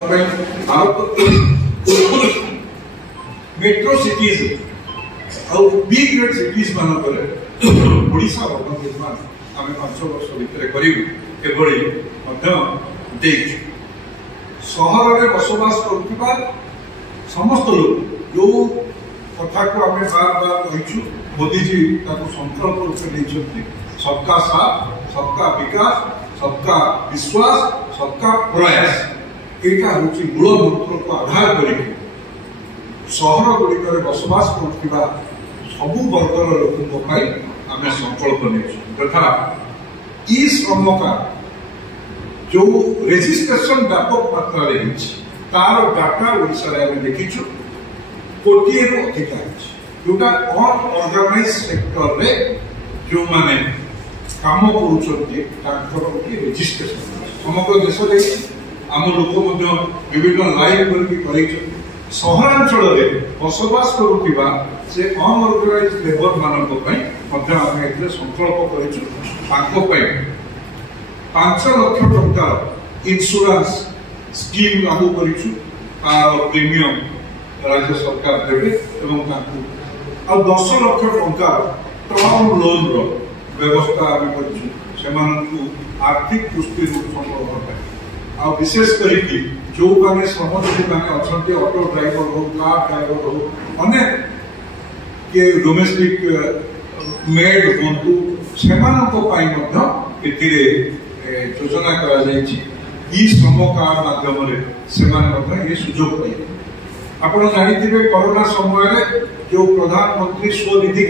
Bharat metro cities और B grade cities मानक ओडिशा भवन निर्माण आम 5 वर्ष भितर करूँ सहर में बसवास करुवा समस्त लोग जो कथा को आम बार बार कहीचु मोदीजी संकल्प रूप से सबका साथ सबका विकास सबका विश्वास सबका प्रयास यहाँ हूँ मूल मंत्र को आधार कर सहर गुड़िक बसवास करुवा सबु वर्गर लोकों आम संकल्प यथा ई श्रम कार्ड जो रेजिस्ट्रेशन व्यापक मात्रा तार डाटा ओडिशा देखीचु कोटी अधिक जोटा अनऑर्गेनाइज सेक्टर रे जो माने काम कर रेजिस्ट्रेशन समग्र देश आम लोक विभिन्न लाइन कर सहरांचल बसवास करुवा से अनऑर्गेनाइज लेबर मान संकल्प कर 5 लाख टंका इंश्योरेंस स्कीम लागू कर प्रीमियम राज्य सरकार देवे और 10 लाख टंका टर्म लोन व्यवस्था आर्थिक दृष्टि संभव विशेष करके जो मैंने श्रमजीवी मैंने अच्छा ऑटो ड्राइवर हो कार ड्राइवर हो अनेक किए डोमेस्टिक मेड हूँ से योजना कर श्रम कार्ड माध्यम ये सुजोग पाइबे। आप जानी कोरोना समय जो प्रधानमंत्री स्वनिधि